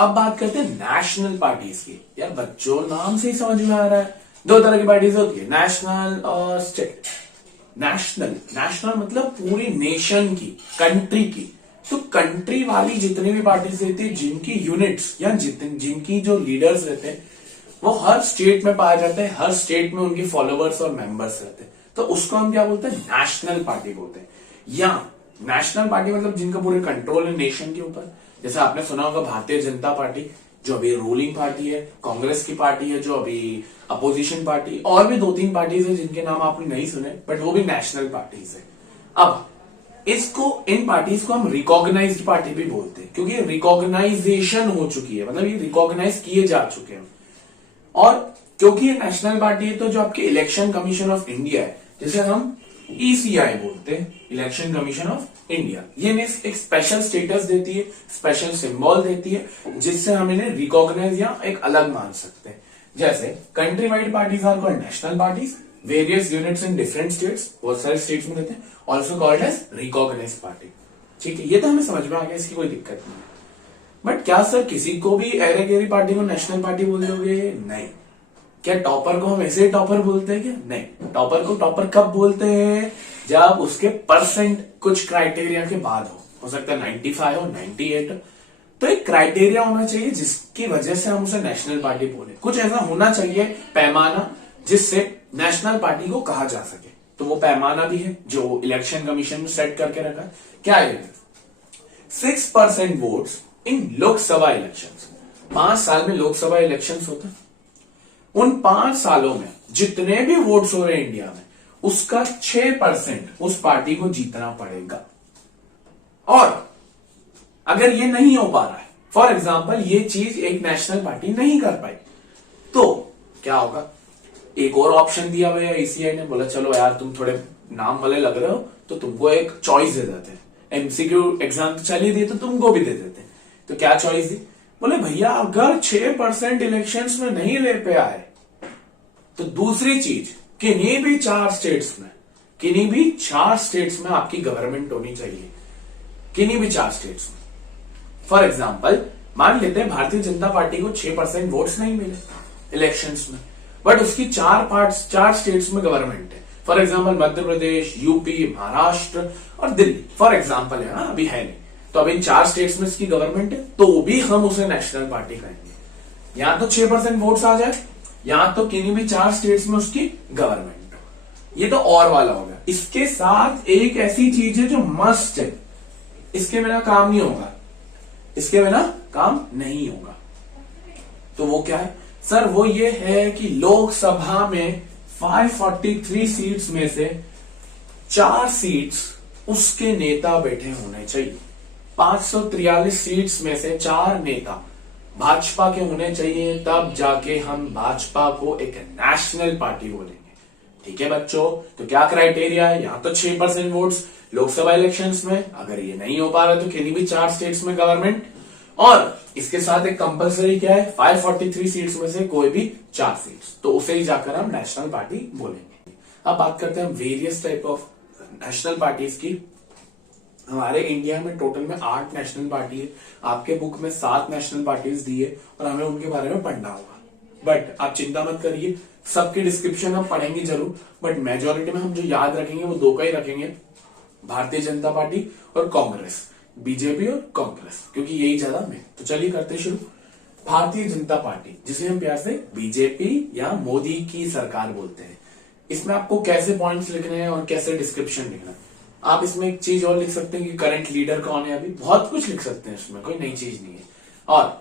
अब बात करते हैं नेशनल पार्टीज की। यार बच्चों नाम से ही समझ में आ रहा है, दो तरह की पार्टीज होती है, नेशनल और स्टेट। नेशनल, नेशनल मतलब पूरी नेशन की, कंट्री की। तो कंट्री वाली जितनी भी पार्टीज रहती है, जिनकी यूनिट्स या जिनकी जो लीडर्स रहते हैं वो हर स्टेट में पाए जाते हैं, हर स्टेट में उनके फॉलोअर्स और मेंबर्स रहते हैं, तो उसको हम क्या बोलते हैं, नेशनल पार्टी बोलते हैं। या नेशनल पार्टी मतलब जिनका पूरे कंट्रोल है नेशन के ऊपर। जैसे आपने सुना होगा भारतीय जनता पार्टी जो अभी रूलिंग पार्टी है, कांग्रेस की पार्टी है जो अभी अपोजिशन पार्टी, और भी दो तीन पार्टीज है जिनके नाम आपने नहीं सुने, बट वो भी नेशनल पार्टीज है। अब इसको, इन पार्टीज को हम रिकॉग्नाइज्ड पार्टी भी बोलते हैं, क्योंकि रिकॉग्नाइजेशन हो चुकी है, मतलब ये रिकॉग्नाइज किए जा चुके हैं। और क्योंकि ये नेशनल पार्टी है तो जो आपके इलेक्शन कमीशन ऑफ इंडिया है, जिसे हम ईसीआई बोलते हैं, इलेक्शन कमीशन ऑफ इंडिया, ये इन्हें एक स्पेशल स्टेटस देती है, स्पेशल सिंबल देती है, जिससे हम इन्हें रिकॉग्नाइज या एक अलग मान सकते हैं। जैसे country wide parties are called national parties, various units in different states, बहुत सारे स्टेट्स में रहते हैं, also called as recognise party. ठीक है, ये तो हमें समझ में आ गया, इसकी कोई दिक्कत नहीं है। बट क्या सर किसी को भी एरे गेरी पार्टी को नेशनल पार्टी बोल दोगे? नहीं। क्या टॉपर को हम ऐसे ही टॉपर बोलते हैं क्या? नहीं। टॉपर को टॉपर कब बोलते हैं? जब उसके परसेंट कुछ क्राइटेरिया के बाद हो सकता है 95 हो, 98 हो, तो एक क्राइटेरिया होना चाहिए जिसकी वजह से हम उसे नेशनल पार्टी बोले। कुछ ऐसा होना चाहिए पैमाना जिससे नेशनल पार्टी को कहा जा सके। तो वो पैमाना भी है जो इलेक्शन कमीशन ने सेट करके रखा है। क्या है? 6% वोट्स इन लोकसभा इलेक्शंस। 5 साल में लोकसभा इलेक्शंस होता है, उन 5 सालों में जितने भी वोट्स हो रहे हैं इंडिया में, उसका 6% उस पार्टी को जीतना पड़ेगा। और अगर ये नहीं हो पा रहा है, फॉर एग्जाम्पल ये चीज एक नेशनल पार्टी नहीं कर पाई, तो क्या होगा? एक और ऑप्शन दिया हुआ है ईसीआई ने, बोला चलो यार तुम थोड़े नाम वाले लग रहे हो तो तुमको एक चॉइस दे देते हैं। एमसीक्यू एग्जाम तो चल ही दिए तो तुमको भी दे देते हैं। तो क्या चॉइस दी? बोले भैया अगर 6% इलेक्शंस में नहीं ले पे आए तो दूसरी चीज, किन्हीं भी 4 स्टेट्स में, किन्हीं भी 4 स्टेट्स में आपकी गवर्नमेंट होनी चाहिए, किन्हीं भी 4 स्टेट्स में। फॉर एग्जाम्पल मान लेते हैं भारतीय जनता पार्टी को 6% वोट्स नहीं मिले इलेक्शंस में, बट उसकी 4 स्टेट्स में गवर्नमेंट है। For example Madhya Pradesh, UP, Maharashtra और दिल्ली, फॉर एग्जाम्पल है ना, अभी है नहीं, तो अब इन 4 स्टेट्स में इसकी गवर्नमेंट है, तो भी हम उसे नेशनल पार्टी कहेंगे। यहां तो 6% वोट्स आ जाए, यहां तो किन्हीं भी 4 स्टेट्स में उसकी गवर्नमेंट हो। ये तो और वाला हो गया। इसके साथ एक ऐसी चीज है जो मस्ट है, इसके बिना काम नहीं होगा, इसके बिना काम नहीं होगा। तो वो क्या है सर? वो ये है कि लोकसभा में 543 सीट्स में से 4 सीट्स उसके नेता बैठे होने चाहिए। 543 सीट्स में से 4 नेता भाजपा के होने चाहिए, तब जाके हम भाजपा को एक नेशनल पार्टी बोलेंगे। ठीक है बच्चों, तो क्या क्राइटेरिया है? यहां तो 6% वोट्स लोकसभा इलेक्शंस में, अगर ये नहीं हो पा रहा तो किन्हीं भी 4 स्टेट्स में गवर्नमेंट, और इसके साथ एक कंपलसरी क्या है, 543 सीट्स में से कोई भी 4 सीट्स, तो उसे ही जाकर हम नेशनल पार्टी बोलेंगे। अब बात करते हैं various type of national parties की। हमारे इंडिया में टोटल में 8 नेशनल पार्टी है, आपके बुक में 7 नेशनल पार्टीज दी है और हमें उनके बारे में पढ़ना होगा। बट आप चिंता मत करिए, सबकी डिस्क्रिप्शन हम पढ़ेंगे जरूर, बट मेजोरिटी में हम जो याद रखेंगे वो 2 का ही रखेंगे, भारतीय जनता पार्टी और कांग्रेस, बीजेपी और कांग्रेस, क्योंकि यही ज्यादा में। तो चलिए करते शुरू। भारतीय जनता पार्टी, जिसे हम प्यार से बीजेपी या मोदी की सरकार बोलते हैं, इसमें आपको कैसे पॉइंट्स लिखने हैं और कैसे डिस्क्रिप्शन लिखना है। आप इसमें एक चीज और लिख सकते हैं कि करंट लीडर कौन है, अभी बहुत कुछ लिख सकते हैं, इसमें कोई नई चीज नहीं है। और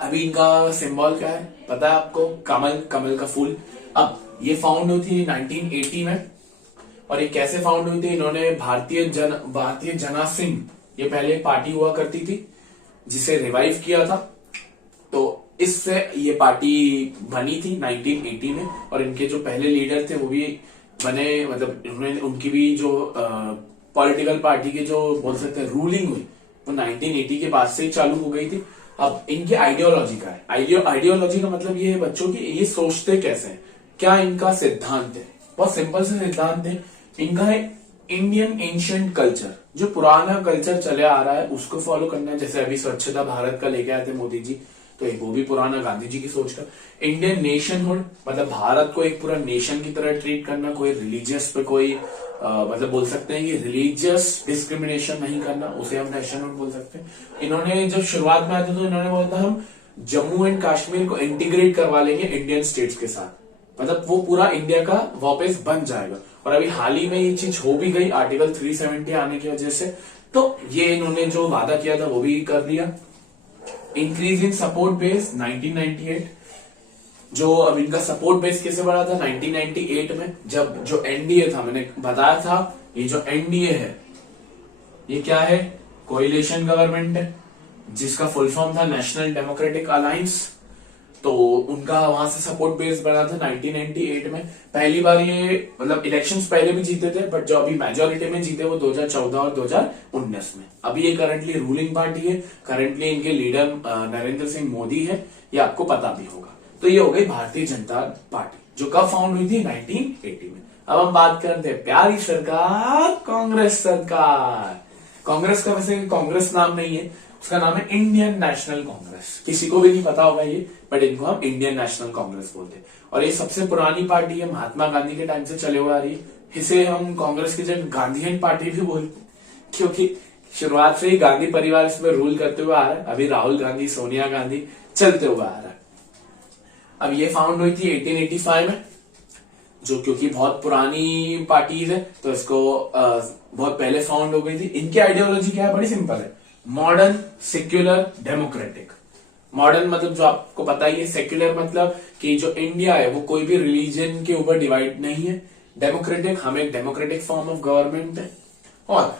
अभी इनका सिंबल क्या है पता है आपको? कमल, कमल का फूल। अब ये फाउंड हुई थी 1980 में, और ये कैसे फाउंड हुई थी? इन्होंने भारतीय जना सिंह, ये पहले पार्टी हुआ करती थी जिसे रिवाइव किया था, तो इससे ये पार्टी बनी थी 1980 में। और इनके जो पहले लीडर थे वो भी बने, मतलब उन्होंने, उनकी भी जो पॉलिटिकल पार्टी की जो बोल सकते हैं रूलिंग हुई वो 1980 के बाद से ही चालू हो गई थी। अब इनकी आइडियोलॉजी का है, आइडियोलॉजी का मतलब ये है बच्चों की ये सोचते कैसे हैं, क्या इनका सिद्धांत है? बहुत सिंपल से सिद्धांत है इनका है, इंडियन एंशियंट कल्चर, जो पुराना कल्चर चले आ रहा है उसको फॉलो करना है। जैसे अभी स्वच्छता भारत का लेके आए थे मोदी जी, तो एक वो भी पुराना गांधी जी की सोच का। इंडियन नेशनहुड, मतलब भारत को एक पूरा नेशन की तरह ट्रीट करना, कोई रिलीजियस पे कोई मतलब बोल सकते हैं कि रिलीजियस डिस्क्रिमिनेशन नहीं करना, उसे हम नेशनहुड बोल सकते हैं। इन्होंने जब शुरुआत में आए थे तो इन्होंने बोला था हम जम्मू एंड कश्मीर को इंटीग्रेट करवा लेंगे इंडियन स्टेट्स के साथ, मतलब वो पूरा इंडिया का वापस बन जाएगा। और अभी हाल ही में ये चीज हो भी गई आर्टिकल 370 आने की वजह से, तो ये इन्होंने जो वादा किया था वो भी कर दिया। इंक्रीज इन सपोर्ट बेस 1998, जो अब इनका सपोर्ट बेस कैसे बढ़ा था 1998 में, जब जो एनडीए था, मैंने बताया था ये जो एनडीए है ये क्या है, कोएलिशन गवर्नमेंट है, जिसका फुल फॉर्म था नेशनल डेमोक्रेटिक अलायंस। तो उनका वहां से सपोर्ट बेस बना था 1998 में। पहली बार ये मतलब इलेक्शंस पहले भी जीते थे, बट जो अभी मेजोरिटी में जीते वो 2014 और 2019 में। अभी ये करंटली रूलिंग पार्टी है, करंटली इनके लीडर नरेंद्र सिंह मोदी है, ये आपको पता भी होगा। तो ये हो गई भारतीय जनता पार्टी, जो कब फाउंड हुई थी 1980 में। अब हम बात करते हैं प्यारी सरकार, कांग्रेस सरकार। कांग्रेस का वैसे कांग्रेस नाम नहीं है, उसका नाम है इंडियन नेशनल कांग्रेस। किसी को भी नहीं पता होगा ये, बट इनको हम इंडियन नेशनल कांग्रेस बोलते हैं। और ये सबसे पुरानी पार्टी है, महात्मा गांधी के टाइम से चले हुए आ रही है। इसे हम कांग्रेस की जगह गांधीयन पार्टी भी बोलते हैं, क्योंकि शुरुआत से ही गांधी परिवार इसमें रूल करते हुए आ रहा है। अभी राहुल गांधी, सोनिया गांधी चलते हुए आ रहा है। अब ये फाउंड हुई थी 1885 में, जो क्योंकि बहुत पुरानी पार्टीज है तो इसको बहुत पहले फाउंड हो गई थी। इनकी आइडियोलॉजी क्या है, बड़ी सिंपल है, मॉडर्न, सेक्युलर, डेमोक्रेटिक। मॉडर्न मतलब जो आपको पता ही है, सेक्युलर मतलब कि जो इंडिया है वो कोई भी रिलीजन के ऊपर डिवाइड नहीं है। डेमोक्रेटिक, हम एक डेमोक्रेटिक फॉर्म ऑफ गवर्नमेंट है। और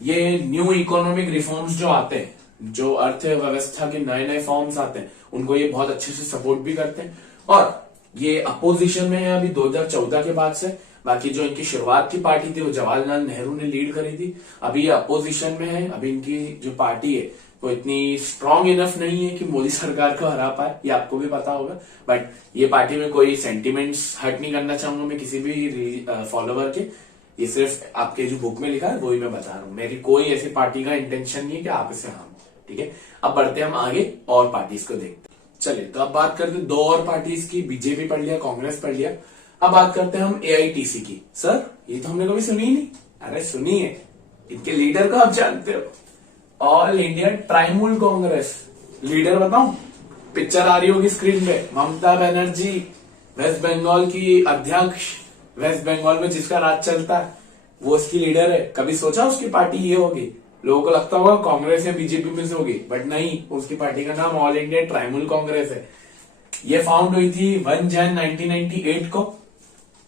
ये न्यू इकोनॉमिक रिफॉर्म्स जो आते हैं, जो अर्थव्यवस्था के नए नए फॉर्म्स आते हैं, उनको ये बहुत अच्छे से सपोर्ट भी करते हैं। और ये अपोजिशन में है अभी 2014 के बाद से। बाकी जो इनकी शुरुआत की पार्टी थी वो जवाहरलाल नेहरू ने लीड करी थी। अभी ये अपोजिशन में है। अभी इनकी जो पार्टी है वो इतनी स्ट्रांग इनफ नहीं है कि मोदी सरकार को हरा पाए, ये आपको भी पता होगा। बट ये पार्टी में कोई सेंटिमेंट्स हर्ट नहीं करना चाहूंगा मैं किसी भी फॉलोवर के, ये सिर्फ आपके जो बुक में लिखा है वही मैं बता रहा हूँ। मेरी कोई ऐसी पार्टी का इंटेंशन नहीं है कि आप इसे हम, ठीक है। अब बढ़ते हैं हम आगे और पार्टीज को देखते हैं। चलिए, तो अब बात करते हैं दो और पार्टीज की, बीजेपी पढ़ लिया, कांग्रेस पढ़ लिया। अब बात करते हैं हम एआईटीसी की। सर ये तो हमने कभी सुनी ही नहीं। अरे सुनिए, इनके लीडर को आप जानते हो, ऑल इंडिया ट्राइमूल कांग्रेस। लीडर बताऊं, पिक्चर आ रही होगी स्क्रीन पे, ममता बनर्जी, वेस्ट बंगाल की अध्यक्ष, वेस्ट बंगाल में जिसका राज चलता है वो उसकी लीडर है। कभी सोचा उसकी पार्टी ये होगी? लोगों को लगता होगा कांग्रेस या बीजेपी में से होगी, बट नहीं, उसकी पार्टी का नाम ऑल इंडिया ट्राइमूल कांग्रेस है। ये फाउंड हुई थी 1 जन 1998 को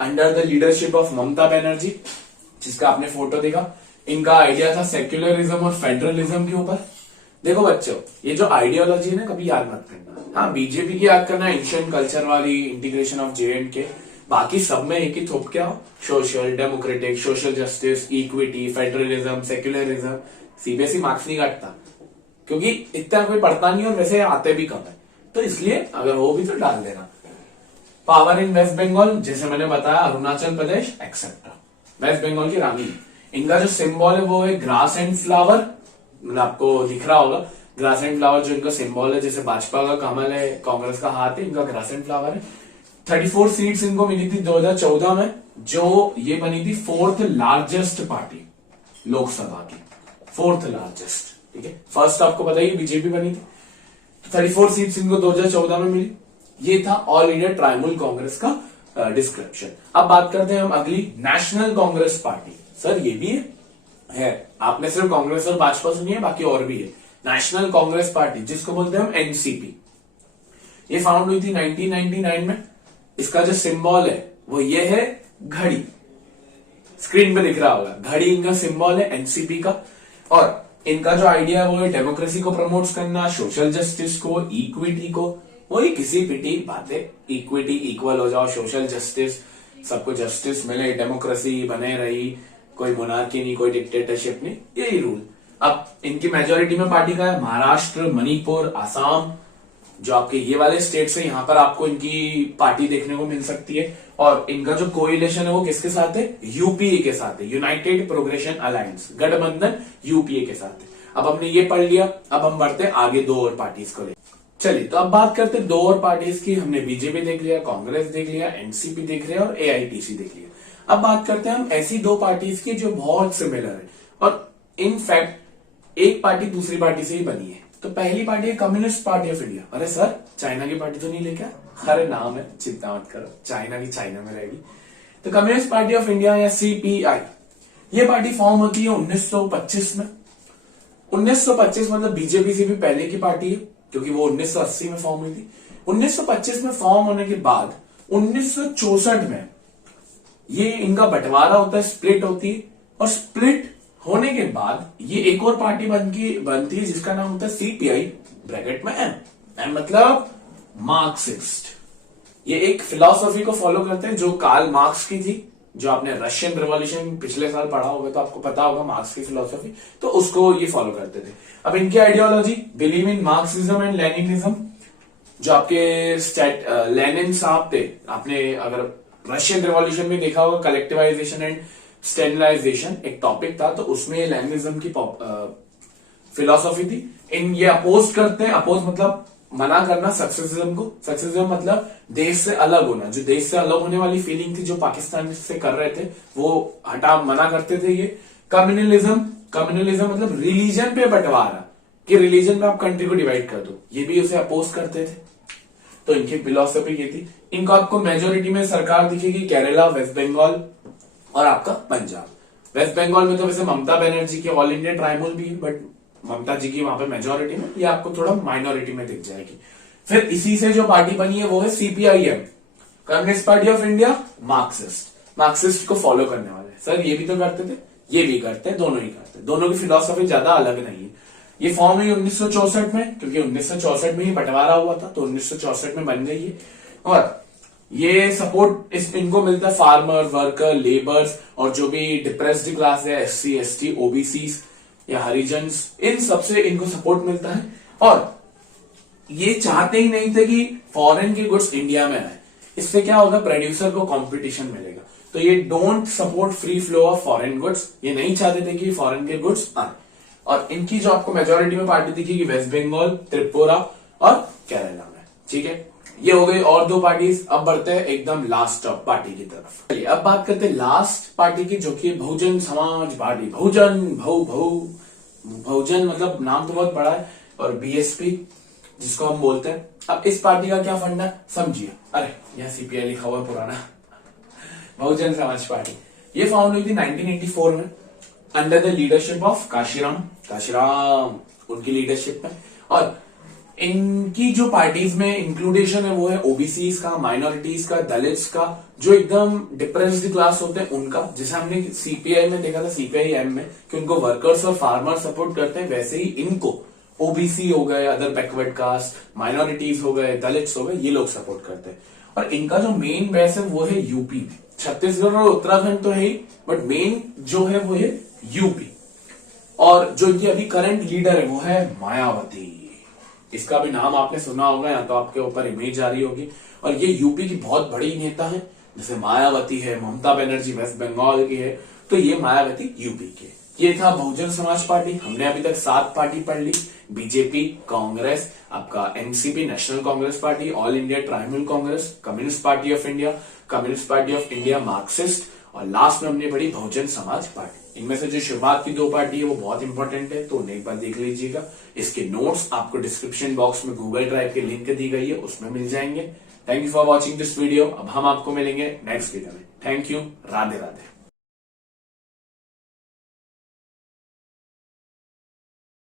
under the leadership of Mamata Banerjee, जिसका आपने फोटो देखा। इनका आइडिया था सेक्युलरिज्म और फेडरलिज्म के ऊपर। देखो बच्चों, ये जो आइडियोलॉजी है ना, कभी याद मत करना। हाँ, बीजेपी की याद करना एंशिएंट कल्चर वाली, इंटीग्रेशन ऑफ J&K। बाकी सब में एक ही थोप क्या हो, social democratic, social justice, equity, federalism, secularism. CBSE marks नहीं काटता, क्योंकि इतना कोई पढ़ता नहीं और वैसे आते भी कम है, तो इसलिए अगर हो भी तो डाल देना। पावर इन वेस्ट बंगाल, जैसे मैंने बताया, अरुणाचल प्रदेश एक्सेप्ट, वेस्ट बंगाल की रानी। इनका जो सिंबल है वो है ग्रास एंड फ्लावर, मतलब आपको दिख रहा होगा ग्रास एंड फ्लावर जो इनका सिंबल है। जैसे भाजपा का कमल है, कांग्रेस का हाथ है, इनका ग्रास एंड फ्लावर है। 34 सीट्स इनको मिली थी 2014 में, जो ये बनी थी 4th लार्जेस्ट पार्टी लोकसभा की, 4th लार्जेस्ट, ठीक है। फर्स्ट आपको बताइए बीजेपी बनी थी, तो 34 सीट्स इनको 2014 में मिली। ये था ऑल इंडिया ट्राइमूल कांग्रेस का डिस्क्रिप्शन। अब बात करते हैं हम अगली, नेशनल कांग्रेस पार्टी। सर ये भी है, आपने सिर्फ कांग्रेस और भाजपा सुनी है, बाकी और भी है। नेशनल कांग्रेस पार्टी, जिसको बोलते हैं हम एनसीपी, ये फाउंड हुई थी 1999 में। इसका जो सिंबल है वो ये है घड़ी, स्क्रीन पे दिख रहा होगा, घड़ी इनका सिंबल है एनसीपी का। और इनका जो आइडिया है वो है डेमोक्रेसी को प्रमोट करना, सोशल जस्टिस को, इक्विटी को। वही किसी पिटी बातें, इक्विटी इक्वल हो जाओ, सोशल जस्टिस, सबको जस्टिस मिले, डेमोक्रेसी बने रही, कोई मोनार्की नहीं, कोई डिक्टेटरशिप नहीं, यही रूल। अब इनकी मेजोरिटी में पार्टी का है महाराष्ट्र, मणिपुर, आसाम, जो आपके ये वाले स्टेट्स है, यहाँ पर आपको इनकी पार्टी देखने को मिल सकती है। और इनका जो कोएलिशन है वो किसके साथ है? यूपीए के साथ है, यूनाइटेड प्रोग्रेशन अलायंस, गठबंधन यूपीए के साथ है। अब हमने ये पढ़ लिया, अब हम बढ़ते हैं आगे दो और पार्टीज को लेकर। चलिए, तो अब बात करते हैं दो और पार्टीज की। हमने बीजेपी देख लिया, कांग्रेस देख लिया, एनसीपी देख लिया और एआईटीसी देख लिया। अब बात करते हैं हम ऐसी दो पार्टीज की जो बहुत सिमिलर है और इनफैक्ट एक पार्टी दूसरी पार्टी से ही बनी है। तो पहली पार्टी है कम्युनिस्ट पार्टी ऑफ इंडिया। अरे सर, चाइना की पार्टी तो नहीं लेके? अरे नाम है, चिंता मत करो, चाइना की चाइना में रहेगी। तो कम्युनिस्ट पार्टी ऑफ इंडिया या सीपीआई, ये पार्टी फॉर्म होती है 1925 में। 1925 मतलब बीजेपी से भी पहले की पार्टी है, क्योंकि वो 1980 में फॉर्म हुई थी। 1925 में फॉर्म होने के बाद 1964 में ये इनका बंटवारा होता है, स्प्लिट होती है। और स्प्लिट होने के बाद ये एक और पार्टी बनती है जिसका नाम होता है सीपीआई, ब्रैकेट में एम मतलब मार्क्सिस्ट। ये एक फिलॉसफी को फॉलो करते हैं जो कार्ल मार्क्स की थी, जो आपने रशियन रिवॉल्यूशन पिछले साल पढ़ा होगा तो आपको पता होगा मार्क्स की फिलॉसफी, तो उसको ये फॉलो करते थे। अब इनकी ideology believe in Marxism and Leninism. जो आपके लेनिन साहब थे, आपने अगर रशियन रिवॉल्यूशन में देखा होगा, कलेक्टिवाइजेशन एंड स्टेनलाइजेशन एक टॉपिक था, तो उसमें लेनिनिज्म की फिलॉसफी थी। इन ये अपोज करते हैं, अपोज मतलब मना करना सक्सेसिज्म को। सक्सेसिज्म मतलब देश से अलग होना, जो देश से अलग होने वाली फीलिंग थी जो पाकिस्तान से कर रहे थे वो मना करते थे ये। कम्युनलिज्म, कम्युनलिज्म मतलब रिलीजन पे बंटवारा, कि रिलीजन पे आप कंट्री को डिवाइड कर दो, ये भी उसे अपोज करते थे। तो इनकी फिलॉसफी ये थी। इनको आपको मेजोरिटी में सरकार दिखेगी केरला, वेस्ट बंगाल और आपका पंजाब। वेस्ट बंगाल में तो वैसे ममता बनर्जी की ऑल इंडिया ट्राइबल भी है, बट ममता जी की वहां पे मेजोरिटी में, ये आपको थोड़ा माइनॉरिटी में दिख जाएगी। फिर इसी से जो पार्टी बनी है वो है CPIM, communist party of India, Marxist. Marxist को फॉलो करने वाले। सर ये भी तो करते थे, ये भी करते हैं, दोनों ही करते हैं। दोनों की फिलॉसफी ज्यादा अलग नहीं है। ये फॉर्म हुई 1964 में, क्योंकि 1964 में ही बंटवारा हुआ था, तो 1964 में बन गई है। और ये सपोर्ट इनको मिलता है फार्मर, वर्कर, लेबर्स और जो भी डिप्रेस्ड क्लास है, एससी, एसटी, ओबीसी या हरिजन्स, इन सबसे इनको सपोर्ट मिलता है। और ये चाहते ही नहीं थे कि फॉरेन के गुड्स इंडिया में आए। इससे क्या होगा? प्रोड्यूसर को कंपटीशन मिलेगा। तो ये don't support free flow of foreign goods, ये नहीं चाहते थे कि फॉरेन के गुड्स आए। और इनकी जो आपको मेजोरिटी में पार्टी दिखेगी वेस्ट बंगाल, त्रिपुरा और केरला में। ठीक है, ये हो गई और दो पार्टीज। अब बढ़ते हैं एकदम लास्ट ऑफ पार्टी की तरफ। चलिए अब बात करते हैं लास्ट पार्टी की, जो कि बहुजन समाज पार्टी। बहुजन मतलब नाम तो बहुत बड़ा है, और बीएसपी जिसको हम बोलते हैं। अब इस पार्टी का क्या फंडा समझिए। अरे यहाँ सीपीआई लिखा हुआ है पुराना। बहुजन समाज पार्टी ये फाउंड हुई थी 1984 में under the leadership of Kashiram उनकी लीडरशिप में। और इनकी जो पार्टीज में इंक्लूडेशन है वो है ओबीसीज का, माइनॉरिटीज का, दलित्स का, जो एकदम डिप्रेस्ड क्लास होते हैं उनका। जैसे हमने सीपीआई में देखा था, सीपीआई-एम में, कि उनको वर्कर्स और फार्मर सपोर्ट करते हैं, वैसे ही इनको ओबीसी हो गए, अदर बैकवर्ड कास्ट, माइनॉरिटीज हो गए, दलित्स हो गए, ये लोग सपोर्ट करते हैं। और इनका जो मेन बेस है वो है यूपी। छत्तीसगढ़ और उत्तराखंड तो है ही, बट मेन जो है वो है यूपी। और जो इनकी अभी करंट लीडर है वो है मायावती। इसका भी नाम आपने सुना होगा, या तो आपके ऊपर इमेज आ रही होगी। और ये यूपी की बहुत बड़ी नेता है, जैसे मायावती है, ममता बनर्जी वेस्ट बंगाल की है, तो ये मायावती यूपी की है। ये था बहुजन समाज पार्टी। हमने अभी तक 7 पार्टी पढ़ ली। बीजेपी, कांग्रेस, आपका NCP, national Congress party, all India tribal Congress, communist party of India, communist party of India, Marxist, और लास्ट में हमने पढ़ी बहुजन समाज पार्टी। इनमें से जो शुरुआत की 2 पार्टी है वो बहुत इंपॉर्टेंट है, तो उन्हें एक बार देख लीजिएगा। इसके नोट्स आपको डिस्क्रिप्शन बॉक्स में गूगल ड्राइव के लिंक दी गई है, उसमें मिल जाएंगे। Thank you for watching this video. अब हम आपको मिलेंगे नेक्स्ट वीडियो में। Thank you, Radhe Radhe.